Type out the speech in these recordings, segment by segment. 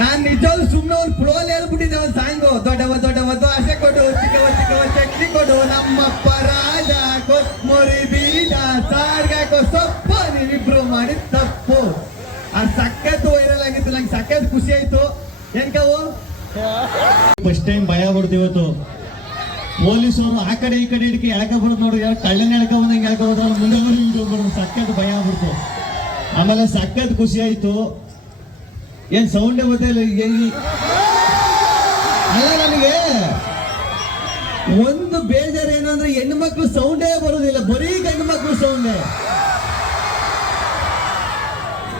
ನಾನ್ ನಿಜವಾಗ್ಲೂ ಸುಮ್ಮನೆ ಒಂದು ಫ್ಲೋಲ್ ಹೇಳ್ಬಿಟ್ಟಿದ್ದೆ ಒಂದು ಸಾಂಗು. ದೊಡ್ಡವ ದೊಡ್ಡವ ದೋಸೆ ಕೊಡು, ಚಿಕ್ಕವ ಚಿಕ್ಕವ ಚಟ್ನಿ ಕೊಡು, ನಮ್ಮಪ್ಪ ರಾಜ ಕೊತ್ಮುರಿ ಬೀಜ ಸಾರ್ಗಾಕೋ ಸೊಪ್ಪು, ನೀವಿಬ್ರು ಮಾಡಿದ ತಪ್ಪು. ಆ ಸಖತ್ ವೈರಲ್ ಆಗಿತ್ತು, ನಂಗೆ ಸಖತ್ ಖುಷಿ ಆಯ್ತು. ಏನ್ಕವು ಫಸ್ಟ್ ಟೈಮ್ ಭಯ ಬಿಡ್ತು ಇವತ್ತು. ಪೊಲೀಸರು ಆ ಕಡೆ ಈ ಕಡೆ ಹಿಡಿಕೆ ಎಳ್ಕ ಬರೋದು ನೋಡಿ, ಯಾರು ಕಳ್ಳನ ಎಳ್ಕ ಬಂದಂಗೆ ಎಳ್ಕ ಹೋದ್ರೆ ಮುಂದೆ ಬರೋದು ಸಖತ್ ಭಯ ಆಗ್ಬಿಡ್ತು. ಆಮೇಲೆ ಸಖತ್ ಖುಷಿ ಆಯ್ತು. ಏನ್ ಸೌಂಡೇ ಗೊತ್ತಿಲ್ಲ. ಅಲ್ಲ, ನನಗೆ ಒಂದು ಬೇಜಾರು ಏನಂದ್ರೆ ಹೆಣ್ಣು ಮಕ್ಳು ಸೌಂಡೇ ಬರೋದಿಲ್ಲ, ಬರೀ ಗಂಡು ಮಕ್ಳು ಸೌಂಡೇ.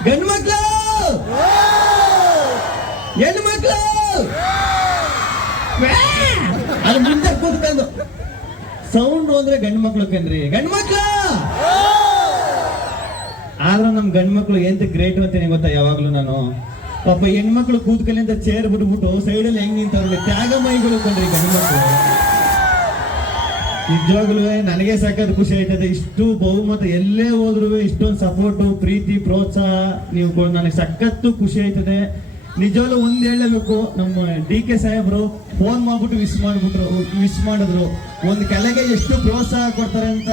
ಗಂಡು ಮಕ್ಳು ಹೆಣ್ಣು ಮಕ್ಳು ಅದು ಮುಂದೆ ಕೂತ್ಕೊಂಡು ಸೌಂಡ್ ಅಂದ್ರೆ ಗಂಡು ಮಕ್ಳು ಕಣ್ರಿ, ಗಂಡು ಮಕ್ಳು. ಆದ್ರೆ ನಮ್ ಗಂಡು ಮಕ್ಳು ಎಂತ ಗ್ರೇಟ್ ಅಂತೀನಿ ಗೊತ್ತಾ. ಯಾವಾಗ್ಲೂ ನಾನು ಪಾಪ ಹೆಣ್ಮಕ್ಳು ಕೂತ್ಕಲಿ ಅಂತ ಚೇರ್ ಬಿಟ್ಬಿಟ್ಟು ಸೈಡಲ್ಲಿ ಹೆಂಗ್ ನಿಂತವ್ರಿಗೆ ತ್ಯಾಗಮಯಿಗಳು ಕಂಡ್ರಿ ಗಂಡು ಮಕ್ಳು. ನಿಜವಾಗ್ಲೂ ನನಗೆ ಸಖತ್ ಖುಷಿ ಆಯ್ತದೆ. ಇಷ್ಟು ಬಹುಮತ ಎಲ್ಲೇ ಹೋದ್ರು ಇಷ್ಟೊಂದು ಸಪೋರ್ಟು, ಪ್ರೀತಿ, ಪ್ರೋತ್ಸಾಹ ನೀವು ನನಗೆ ಸಖತ್ತು ಖುಷಿ ಆಯ್ತದೆ. ನಿಜವಾಗ್ಲೂ ಒಂದ್ ಹೇಳಬೇಕು, ನಮ್ಮ DK ಸಾಹೇಬ್ರು ಫೋನ್ ಮಾಡ್ಬಿಟ್ಟು ವಿಶ್ ಮಾಡಿದ್ರು. ಒಂದು ಕೆಳಗೆ ಎಷ್ಟು ಪ್ರೋತ್ಸಾಹ ಕೊಡ್ತಾರೆ ಅಂತ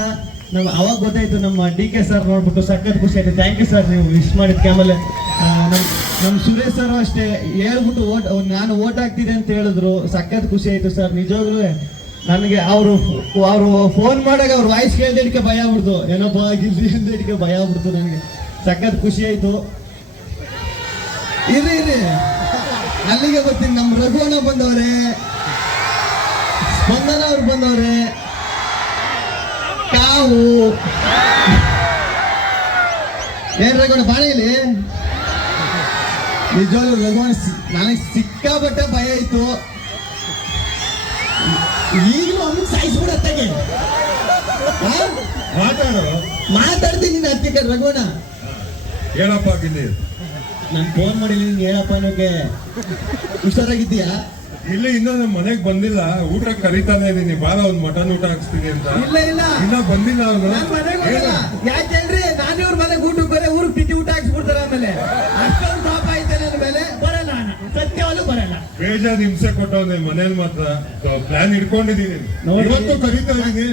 ನಮ್ಗೆ ಅವಾಗ ಗೊತ್ತಾಯ್ತು. ನಮ್ಮ DK ಸರ್ ನೋಡ್ಬಿಟ್ಟು ಸಖತ್ ಖುಷಿ ಆಯ್ತು. ಥ್ಯಾಂಕ್ ಯು ಸರ್, ನೀವು ವಿಶ್ ಮಾಡಿದ್ಕೆ. ಆಮೇಲೆ ನಮ್ಮ ಸುರೇಶ್ ಸರ್ ಅಷ್ಟೇ ಹೇಳ್ಬಿಟ್ಟು ನಾನು ಓಟ್ ಹಾಕ್ತಿದೆ ಅಂತ ಹೇಳಿದ್ರು, ಸಖತ್ ಖುಷಿ ಆಯ್ತು ಸರ್. ನಿಜವಾಗ್ಲೂ ನನಗೆ ಅವರು ಫೋನ್ ಮಾಡಾಗ ಅವ್ರ ವಾಯ್ಸ್ ಕೇಳ್ದಿಡ್ಕೆ ಭಯ ಆಗ್ಬಿಡ್ತು, ಏನಪ್ಪ ಆಗಿಲ್ರಿ ಅಂತ ಭಯ ಆಗ್ಬಿಡ್ತು. ನನಗೆ ಸಖತ್ ಖುಷಿ ಆಯ್ತು. ಇರಿ ಅಲ್ಲಿಗೆ ಬರ್ತೀನಿ. ನಮ್ಮ ರಘುವನ ಬಂದವ್ರೆ, ಸ್ಪಂದನ ಅವ್ರು ಬಂದವ್ರೆ, ಕಾವು ಏನ್ ರಘುವನ ಬಾಳೆಯಲ್ಲಿ. ನಿಜವಾಗ್ಲೂ ರಘುವನ ನನಗೆ ಸಿಕ್ಕಾಪಟ್ಟೆ ಭಯ ಆಯ್ತು. ಈಗಲೂ ಅಮ್ಮ ಸಾಯಿಸ್ಬಿಡ ಅತ್ತಗೆ ಮಾತಾಡ್ತೀನಿ ನಿನ್ನ ಅತ್ತಿಗೆ. ರಘುವನ ಏನಪ್ಪ ಗಿಲ್ಲಿ, ನಾನು ಫೋನ್ ಮಾಡಿಲ್ಲ, ನಿಂಗೆ ಹೇಳಪ್ಪ ಅನ್ನೋಕೆ. ಹುಷಾರಾಗಿದ್ದೀಯಾ? ಇಲ್ಲ, ಇನ್ನ ನಮ್ಮ ಮನೆಗ್ ಬಂದಿಲ್ಲ. ಊಟ ಕರಿತಾನೆ ಇದೀನಿ, ಬಾರ ಒಂದ್ ಮಟನ್ ಊಟ ಹಾಕ್ಸ್ತೀನಿ ಅಂತ. ಇನ್ನ ಬಂದಿಲ್ಲ ಅವ್ರು. ಯಾಕೆಂದ್ರೆ ನಾನು ಇವ್ರ ಮನೆಗೆ ಊಟಕ್ಕೆ ಬರೀ ಊರಿಗೆ ತಿಂಡಿ ಊಟ ಹಾಕ್ಸ್ಬಿಡ್ತಾರೆ. ಆಮೇಲೆ ಅಷ್ಟೊಂದು ಪಾಪ ಐತೆ ನನ್ನ ಮೇಲೆ. ಬರಲ್ಲ, ಸತ್ಯವಾಗ್ಲೂ ಬರಲ್ಲ. ಬೇಜಾರು ಹಿಂಸೆ ಕೊಟ್ಟವ್ನೆ ಮನೇಲಿ. ಮಾತ್ರ ಪ್ಲಾನ್ ಇಟ್ಕೊಂಡಿದೀನಿ, ಇವತ್ತು ಕರಿತಾ ಇದೀನಿ.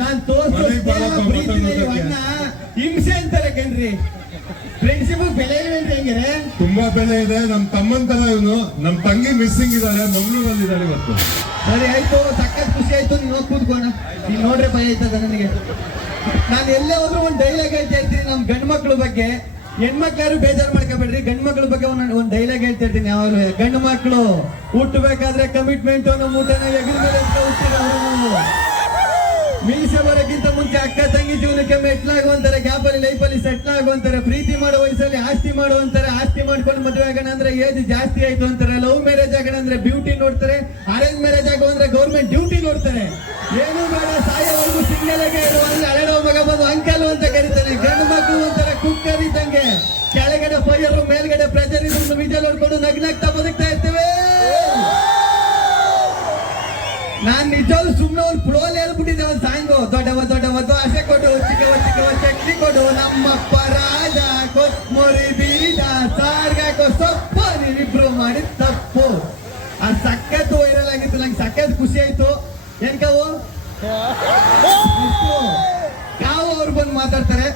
ಹಿಂಸೆ ಅಂತಾರೆ ಕಣ್ರಿ, ಫ್ರೆಂಡ್ಶಿಪ್ ಬೆಲೆ ಇಲ್ವೇನ್ರಿ? ಹೆಂಗೆ ತುಂಬಾ ಬೆಲೆ ಇದೆ. ನಮ್ ತಮ್ಮನ್ ತರ ಇವನು. ನಮ್ ತಂಗಿ ಮಿಸ್ಸಿಂಗ್ ಇದಾರೆ, ಮಂಗ್ಳೂರಲ್ಲಿ ಇದಾರೆ ಇವತ್ತು. ಸರಿ ಆಯ್ತು, ಸಖತ್ ಖುಷಿ ಆಯ್ತು. ನೀವು ಕೂತ್ಕೋಣ. ನೀವ್ ನೋಡ್ರೆ ಭಯ ಆಯ್ತದ ನನಗೆ. ನಾನು ಎಲ್ಲೇ ಹೋದ್ರು ಒಂದು ಡೈಲಾಗ್ ಹೇಳ್ತಾ ಇರ್ತೀನಿ ನಮ್ ಗಂಡು ಮಕ್ಳ ಬಗ್ಗೆ. ಹೆಣ್ಮಕ್ಳು ಯಾರು ಬೇಜಾರು ಮಾಡ್ಕೋಬೇಡ್ರಿ, ಗಂಡು ಮಕ್ಳ ಬಗ್ಗೆ ಒಂದು ಡೈಲಾಗ್ ಹೇಳ್ತಾ ಇರ್ತೀನಿ ಯಾವಾಗಲೂ. ಗಂಡು ಮಕ್ಳು ಹುಟ್ಟಬೇಕಾದ್ರೆ ಕಮಿಟ್ಮೆಂಟ್ ನಮ್ಮ ಊಟನ ಎಗರ ಮೇಲೆ ಹುಟ್ಟಿರೋ ಮೀಸೆ ಬರೋಕ್ಕಿಂತ ಮುಂಚೆ ಅಕ್ಕ ತಂಗಿ ಜೀವನಕ್ಕೆ ಮೆಟ್ಲಾಗುವಂತಾರೆ, ಗ್ಯಾಪಲ್ಲಿ ಲೈಫಲ್ಲಿ ಸೆಟ್ಲ್ ಆಗುವಂತಾರೆ, ಪ್ರೀತಿ ಮಾಡೋ ವಯಸ್ಸಲ್ಲಿ ಆಸ್ತಿ ಮಾಡುವಂತಾರೆ, ಆಸ್ತಿ ಮಾಡ್ಕೊಂಡು ಮದುವೆ ಆಗೋಣ ಅಂದ್ರೆ ಏಜ್ ಜಾಸ್ತಿ ಆಯ್ತು ಅಂತಾರೆ, ಲವ್ ಮ್ಯಾರೇಜ್ ಆಗೋಣ ಅಂದ್ರೆ ಬ್ಯೂಟಿ ನೋಡ್ತಾರೆ, ಅರೇಂಜ್ ಮ್ಯಾರೇಜ್ ಆಗೋ ಅಂದ್ರೆ ಗೌರ್ಮೆಂಟ್ ಡ್ಯೂಟಿ ನೋಡ್ತಾರೆ. ಏನು ಬೇಡ ಸಾಯೋವರೆಗೂ ಸಿಂಗಲ್ ಆಗಿ ಇರುವ ಅಂದ್ರೆ ಹಳೆಡೋ ಮಗ ಬಂದು ಅಂಕಲ್ ಅಂತ ಕರೀತಾರೆ. ಗಂಡು ಮಕ್ಕಳು ಅಂತಾರೆ ಕುಕ್ಕರ್ ಇದ್ದಂಗೆ, ಕೆಳಗಡೆ ಫೈರ್ ಮೇಲ್ಗಡೆ ಪ್ರೆಷರ್ ಇದ್ರು ವಿಜಲ್ ಹೊಡ್ಕೊಂಡು ನಗ್ನಾಗ್ತಾ ಬದುಕ್ತಾ ಇರ್ತೇವೆ. ನಾನ್ ನಿಜವಾಗ್ಲೂ ಸುಮ್ಮನೆ ಒಂದು ಫ್ಲೋಲ್ ಹೇಳ್ಬಿಟ್ಟಿದ್ದೆ ಒಂದು ಸಾಂಗು. ದೊಡ್ಡವ ದೊಡ್ಡವ ದೋಸೆ ಕೊಡು, ಚಿಕ್ಕವ ಚಿಕ್ಕವ ಚಟ್ನಿ ಕೊಡು, ನಮ್ಮಪ್ಪ ರಾಜ ಕೊತ್ಮುರಿ ಬೀಜ ಸಾರ್ಗಾಕೋ ಸೊಪ್ಪು, ನೀವಿಬ್ರು ಮಾಡಿದ ತಪ್ಪು. ಆ ಸಖತ್ ವೈರಲ್ ಆಗಿತ್ತು, ನಂಗೆ ಸಖತ್ ಖುಷಿ ಆಯ್ತು. ಏನ್ ಕಾವು ಅವ್ರು ಬಂದು ಮಾತಾಡ್ತಾರೆ.